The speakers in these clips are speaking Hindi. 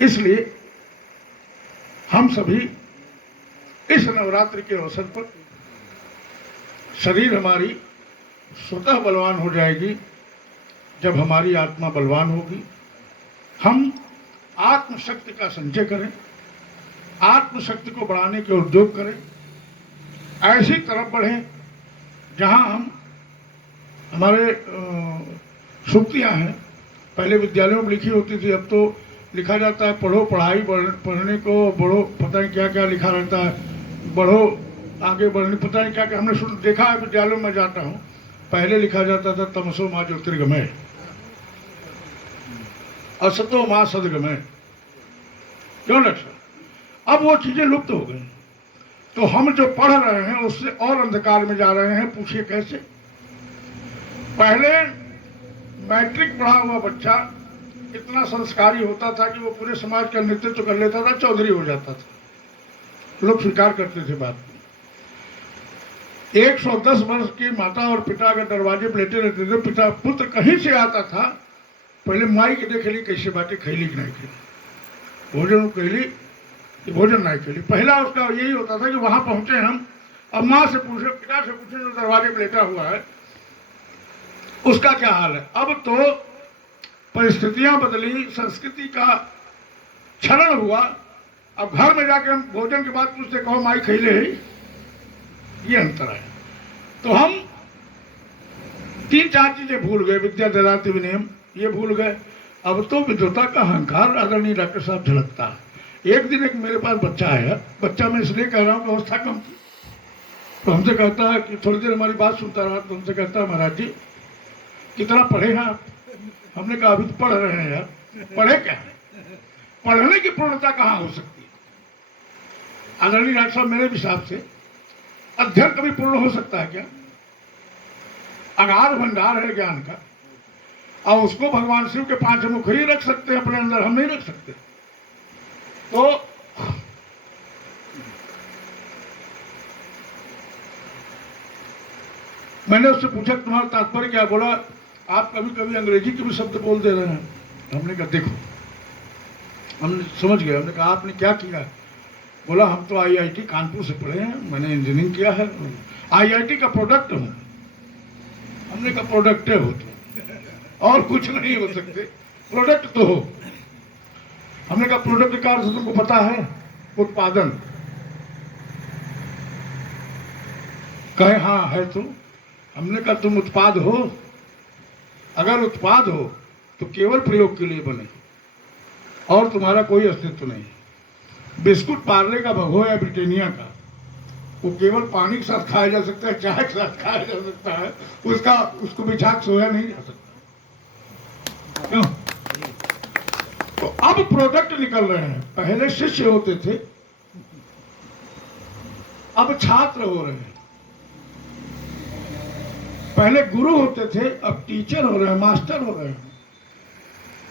इसलिए हम सभी इस नवरात्रि के अवसर पर शरीर हमारी स्वतः बलवान हो जाएगी जब हमारी आत्मा बलवान होगी। हम आत्मशक्ति का संचय करें, आत्मशक्ति को बढ़ाने के उद्योग करें, ऐसी तरफ बढ़ें जहां हम हमारे सूक्तियाँ हैं, पहले विद्यालयों में लिखी होती थी, अब तो लिखा जाता है पढ़ो पढ़ाई पढ़ने को बढ़ो, पता नहीं क्या क्या लिखा रहता है, बढ़ो आगे बढ़ने, पता नहीं क्या क्या हमने सुन देखा है विद्यालयों में जाता हूँ। पहले लिखा जाता था तमसो माँ ज्योतिर्गमय, असतो माँ सदगमय। क्यों लक्ष्य? अब वो चीजें लुप्त हो गई, तो हम जो पढ़ रहे हैं उससे और अंधकार में जा रहे हैं। पूछिए कैसे? पहले मैट्रिक पढ़ा हुआ बच्चा इतना संस्कारी होता था कि वो पूरे समाज का नेतृत्व कर लेता था, चौधरी हो जाता था, लोग स्वीकार करते थे बात को। 110 वर्ष की माता और पिता के दरवाजे पर लेटे रहते थे, पिता पुत्र कहीं से आता था, पहले माई के देखेली कैसे बातें खैली कि नहीं खैली, भोजन कैली कि भोजन नहीं कैली। पहला उसका यही होता था कि वहां पहुंचे हम, अब माँ से पूछे, पिता से पूछे, जो दरवाजे पर लेटा हुआ है उसका क्या हाल है। अब तो परिस्थितियां बदली, संस्कृति का क्षरण हुआ। अब घर में जाके हम भोजन के बाद पूछते, कहो माई खैले है, ये अंतर है। तो हम 3-4 चीजें भूल गए, विद्या ददाति विनयम ये भूल गए। अब तो विद्वता का अहंकार आदरणीय डॉक्टर साहब झलकता है। एक दिन एक मेरे पास बच्चा आया, बच्चा मैं इसलिए कह रहा हूँ कि अवस्था कम थी, तो हमसे कहता है कि थोड़ी देर हमारी बात सुनता रहा, तो हमसे कहता है महाराज जी कितना पढ़े हैं आप? हमने कहा अभी तो पढ़ रहे हैं यार। पढ़े क्या है? पढ़ने की पूर्णता कहाँ हो सकती है? आदरणीय डॉक्टर साहब मेरे हिसाब से अध्ययन कभी पूर्ण हो सकता है क्या? अगाध भंडार है ज्ञान का, और उसको भगवान शिव के 5 मुख ही रख सकते हैं अपने अंदर, हम नहीं रख सकते। तो मैंने उससे पूछा तुम्हारा तात्पर्य क्या? बोला आप कभी कभी अंग्रेजी के भी शब्द बोल दे रहे हैं। हमने कहा देखो, हमने समझ गए। हमने कहा आपने क्या किया? बोला हम तो IIT कानपुर से पढ़े हैं, मैंने इंजीनियरिंग किया है, IIT का प्रोडक्ट हूँ। हमने कहा प्रोडक्ट हो तो और कुछ नहीं हो सकते, प्रोडक्ट तो हो। हमने कहा प्रोडक्ट का अर्थ तुमको पता है? उत्पादन। कहे हाँ है। तो हमने कहा तुम उत्पाद हो? अगर उत्पाद हो तो केवल प्रयोग के लिए बने और तुम्हारा कोई अस्तित्व नहीं। बिस्कुट पार्ले का हो या ब्रिटानिया का, वो केवल पानी के साथ खाया जा सकता है, चाय के साथ खाया जा सकता है, उसको बिछा के सोया नहीं जा सकता। क्यों? तो अब प्रोडक्ट निकल रहे हैं। पहले शिष्य होते थे, अब छात्र हो रहे हैं। पहले गुरु होते थे, अब टीचर हो रहे हैं, मास्टर हो रहे हैं।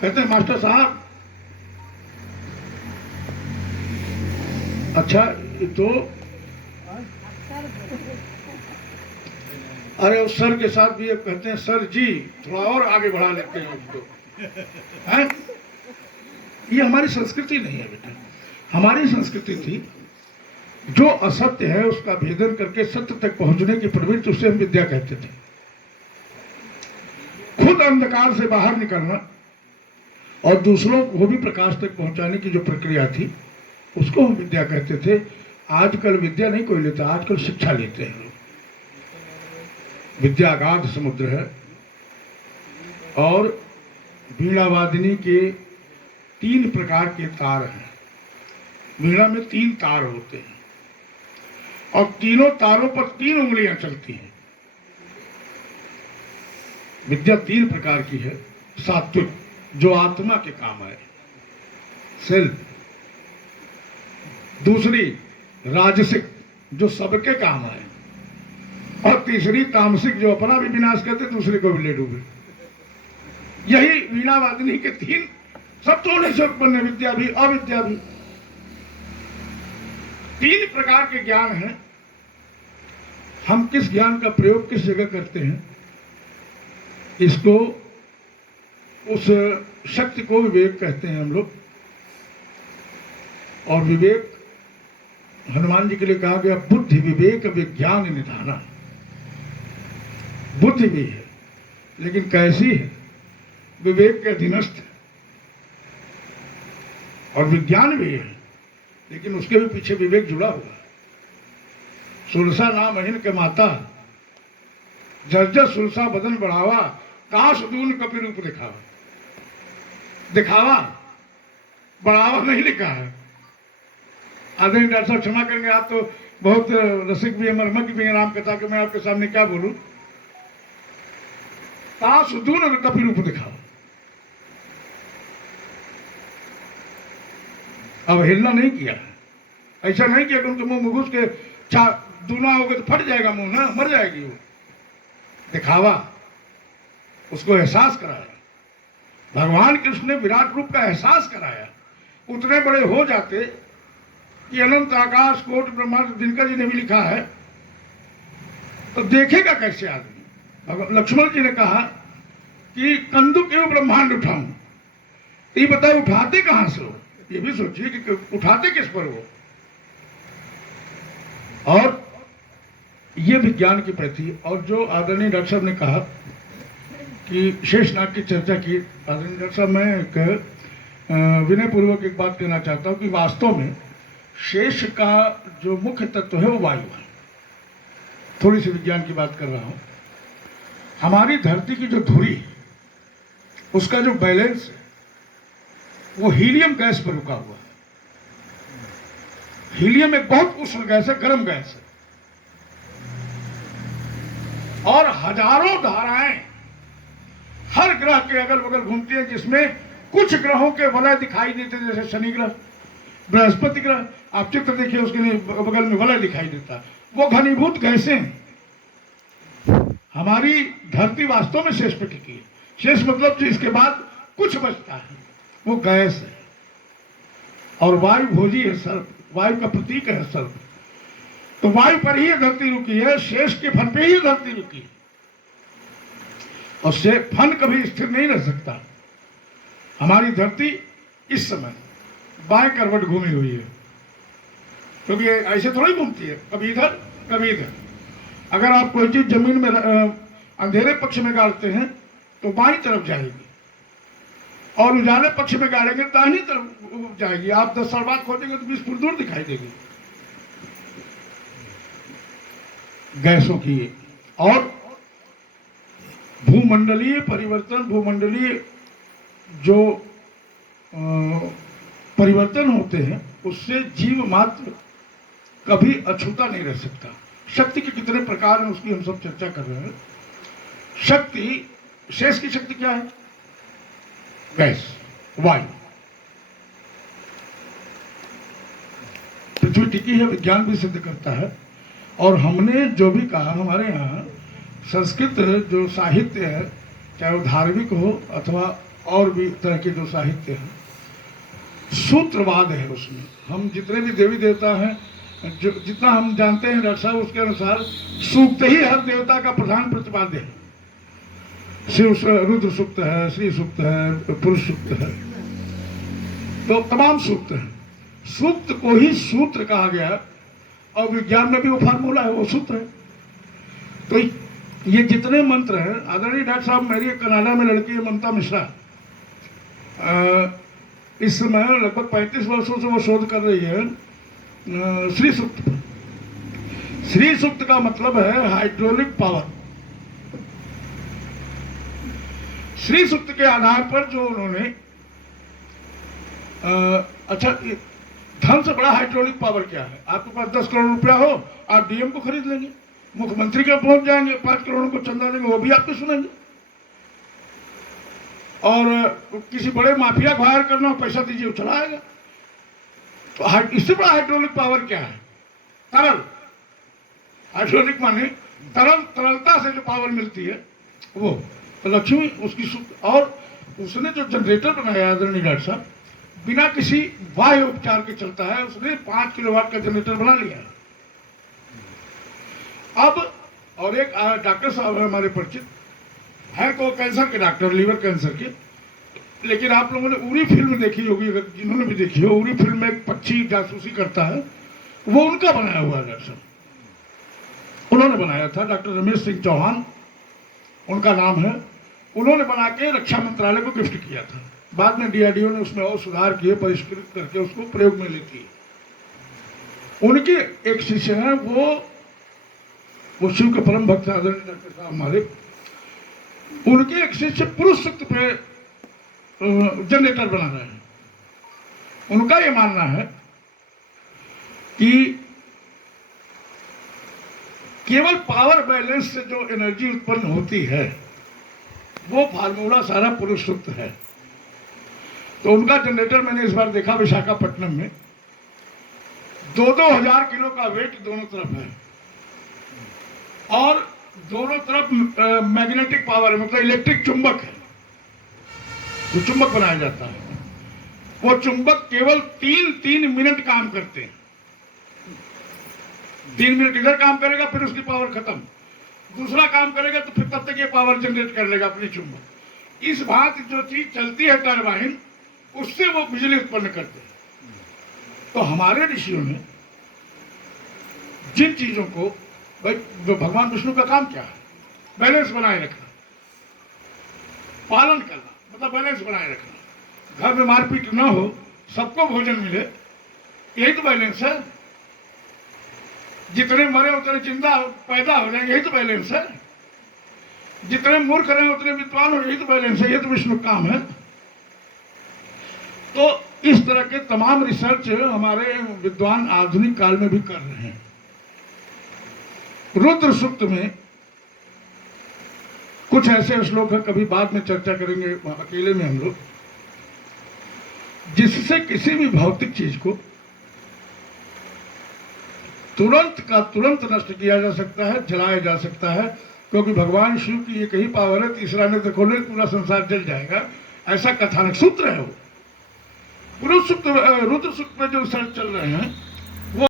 कहते हैं मास्टर साहब, अच्छा तो अरे उस सर के साथ भी अब कहते हैं सर जी, थोड़ा और आगे बढ़ा लेते हैं उसको, हैं? ये हमारी संस्कृति नहीं है बेटा। हमारी संस्कृति थी जो असत्य है उसका भेदन करके सत्य तक पहुंचने की प्रवृत्ति, उसे हम विद्या कहते थे। खुद अंधकार से बाहर निकलना और दूसरों को भी प्रकाश तक पहुंचाने की जो प्रक्रिया थी उसको हम विद्या कहते थे। आजकल विद्या नहीं कोई लेता, आजकल शिक्षा लेते हैं लोग। विद्या अगाध समुद्र है और वीणावादिनी के 3 प्रकार के तार हैं। वीणा में 3 तार होते हैं और तीनों तारों पर 3 उंगलियां चलती हैं। विद्या 3 प्रकार की है। सात्विक जो आत्मा के काम आए, सेल्फ। दूसरी राजसिक जो सबके काम आए, और तीसरी तामसिक जो अपना भी विनाश करते दूसरे को भी ले डूबे। यही वीणावादिनी के 3 सत्वों से उत्पन्न विद्या भी अविद्या भी। 3 प्रकार के ज्ञान हैं। हम किस ज्ञान का प्रयोग किस जगह करते हैं, इसको उस शक्ति को विवेक कहते हैं हम लोग। और विवेक हनुमान जी के लिए कहा गया बुद्धि विवेक विज्ञान निधाना। बुद्धि भी है लेकिन कैसी है, विवेक के अधीनस्थ है, और विज्ञान भी है लेकिन उसके भी पीछे विवेक जुड़ा हुआ है। सुरसा नाम अहिन के माता, जर्जर सुरसा बदन बढ़ावा, काश दून कपि रूप दिखावा। दिखावा, बढ़ावा नहीं लिखा है। आदरणीय डॉक्टर साहब क्षमा करेंगे, आप तो बहुत रसिक भी है, मर्मज्ञ भी है राम कथा के, मैं आपके सामने क्या बोलूं। काश दून कपि रूप दिखावा। अवहेलना नहीं किया, ऐसा नहीं किया कि उनके मुंह में घुस के दूना हो गए तो फट जाएगा मुंह ना, मर जाएगी वो। दिखावा, उसको एहसास कराया। भगवान कृष्ण ने विराट रूप का एहसास कराया। उतने बड़े हो जाते कि अनंत आकाश कोट ब्रह्मांड, दिनकर जी ने भी लिखा है, तो देखेगा कैसे आदमी। लक्ष्मण जी ने कहा कि कंदुक एवं ब्रह्मांड उठाऊं, ये बताओ उठाते कहां से हो, ये भी सोचिए कि उठाते किस पर हो। और ये विज्ञान की प्रति, और जो आदरणीय डॉक्टर साहब ने कहा कि शेषनाग की चर्चा की, आदरणीय डॉक्टर साहब मैं एक विनय पूर्वक एक बात कहना चाहता हूं कि वास्तव में शेष का जो मुख्य तत्व है वो वायु है। थोड़ी सी विज्ञान की बात कर रहा हूं। हमारी धरती की जो धुरी है उसका जो बैलेंस है वो हीलियम गैस पर रुका हुआ है। हीलियम एक बहुत उष्ण गैस है, गर्म गैस है, और हजारों धाराएं हर ग्रह के अगल बगल घूमती है, जिसमें कुछ ग्रहों के वलय दिखाई देते, जैसे शनि ग्रह, बृहस्पति ग्रह, आप चित्र देखिए उसके बगल में वलय दिखाई देता, वो घनीभूत गैसें हैं। हमारी धरती वास्तव में शेष पे टिकी है। शेष मतलब जो इसके बाद कुछ बचता है वो गैस है, और वायु भोजी है, सर्प, वायु का प्रतीक है सर्प। तो वायु पर ही धरती रुकी है, शेष के फन पे ही धरती रुकी है, और फन कभी स्थिर नहीं रह सकता। हमारी धरती इस समय बाएं करवट घूमी हुई है, क्योंकि ऐसे थोड़ी घूमती है, कभी इधर कभी इधर। अगर आप कोई चीज जमीन में अंधेरे पक्ष में गाड़ते हैं तो बाईं तरफ जाएगी, और उजाले पक्ष में गाड़ेंगे दाहिनी तरफ जाएगी। आप 10 साल बाद खोजेंगे तो 20 फुट दूर दिखाई देगी। गैसों की और भूमंडलीय परिवर्तन, भूमंडलीय जो परिवर्तन होते हैं उससे जीव मात्र कभी अछूता नहीं रह सकता। शक्ति के कितने प्रकार हैं उसकी हम सब चर्चा कर रहे हैं। शक्ति, शेष की शक्ति क्या है? गैस, वायु। पृथ्वी टिकी है, विज्ञान भी सिद्ध करता है। और हमने जो भी कहा, हमारे यहाँ संस्कृत जो साहित्य है, चाहे वो धार्मिक हो अथवा और भी तरह के जो साहित्य है, सूत्रवाद है उसमें। हम जितने भी देवी देवता हैं, जो जितना हम जानते हैं डॉक्टर साहब, उसके अनुसार सूक्त ही हर देवता का प्रधान प्रतिपाद्य है। शिव रुद्र सूक्त है, श्री सूक्त है, पुरुष सूक्त है, तो तमाम सूक्त हैं। सूक्त को ही सूत्र कहा गया, और विज्ञान में भी वो फार्मूला है, वो सूत्र है। तो ये जितने मंत्र हैं, आदरणीय डॉक्टर साहब, मेरी कनाडा में लड़की है ममता मिश्रा, इस समय लगभग 35 वर्षों से वो शोध कर रही है श्री सूक्त पर। श्री सूक्त का मतलब है हाइड्रोलिक पावर। श्री सूक्त के आधार पर जो उन्होंने अच्छा, धन से बड़ा हाइड्रोलिक पावर क्या है? आपके पास 10 करोड़ रुपया हो, आप डीएम को खरीद लेंगे, मुख्यमंत्री के पहुंच जाएंगे, 5 करोड़ को चंदा देंगे, वो भी आपको सुनेंगे। और किसी बड़े माफिया को हायर करना हो, पैसा दीजिए, वो चला आएगा। तो इससे बड़ा हाइड्रोलिक पावर क्या है? तरल। हाइड्रोलिक माने तरल, तरलता से जो पावर मिलती है वो। तो लक्ष्मी उसकी, और उसने जो जनरेटर बनाया आदरणीय डॉक्टर साहब, बिना किसी बाह्य उपचार के चलता है। उसने 5 किलोवाट का जनरेटर बना लिया है। अब और एक डॉक्टर साहब है हमारे परिचित, है को कैंसर के डॉक्टर, लीवर कैंसर के, लेकिन आप लोगों ने उरी फिल्म देखी होगी, अगर जिन्होंने भी देखी हो, उरी फिल्म में एक पक्षी जासूसी करता है, वो उनका बनाया हुआ है दरअसल। उन्होंने बनाया था, डॉक्टर रमेश सिंह चौहान उनका नाम है। उन्होंने बना के रक्षा मंत्रालय को गिफ्ट किया था। बाद में डीआरडीओ ने उसमें और सुधार किए, परिष्कृत करके उसको प्रयोग में लेती है। उनके एक शिष्य हैं, वो शिव के परम भक्त आदरणीय डॉक्टर साहब हमारे, उनके एक शिष्य पुरुष सूक्त पे जनरेटर बना रहे हैं। उनका ये मानना है कि केवल पावर बैलेंस से जो एनर्जी उत्पन्न होती है वो फार्मूला सारा पुरुष सूक्त है। तो उनका जनरेटर मैंने इस बार देखा विशाखापट्टनम में, 2-2 हजार किलो का वेट दोनों तरफ है, और दोनों तरफ मैग्नेटिक पावर है, मतलब इलेक्ट्रिक चुंबक है, जो चुंबक बनाया जाता है। वो चुंबक केवल 3 मिनट काम करते हैं। 3 मिनट इधर काम करेगा, फिर उसकी पावर खत्म, दूसरा काम करेगा तो फिर तब तक ये पावर जनरेट कर लेगा अपनी चुंबक। इस भांति जो चीज चलती है टरबाइन, उससे वो बिजली उत्पन्न करते हैं। तो हमारे ऋषियों ने जिन चीजों को, भाई भगवान विष्णु का काम क्या है? बैलेंस बनाए रखना, पालन करना, मतलब बैलेंस बनाए रखना। घर में मारपीट ना हो, सबको भोजन मिले, यही तो बैलेंस है। जितने मरे उतने जिंदा पैदा हो जाएंगे, यही तो बैलेंस है। जितने मूर्ख रहे उतने विद्वान हो, यही तो बैलेंस है, ये तो विष्णु काम है। तो इस तरह के तमाम रिसर्च हमारे विद्वान आधुनिक काल में भी कर रहे हैं। रुद्र सूक्त में कुछ ऐसे श्लोक है, कभी बाद में चर्चा करेंगे अकेले में हम लोग, जिससे किसी भी भौतिक चीज को तुरंत का तुरंत नष्ट किया जा सकता है, जलाया जा सकता है। क्योंकि भगवान शिव की एक ही पावर है, तीसरा नेत्र खोले पूरा संसार जल जाएगा, ऐसा कथानक सूत्र है वो। पुरुष सूक्त, रुद्र सूक्त में जो रिसर्च चल रहे हैं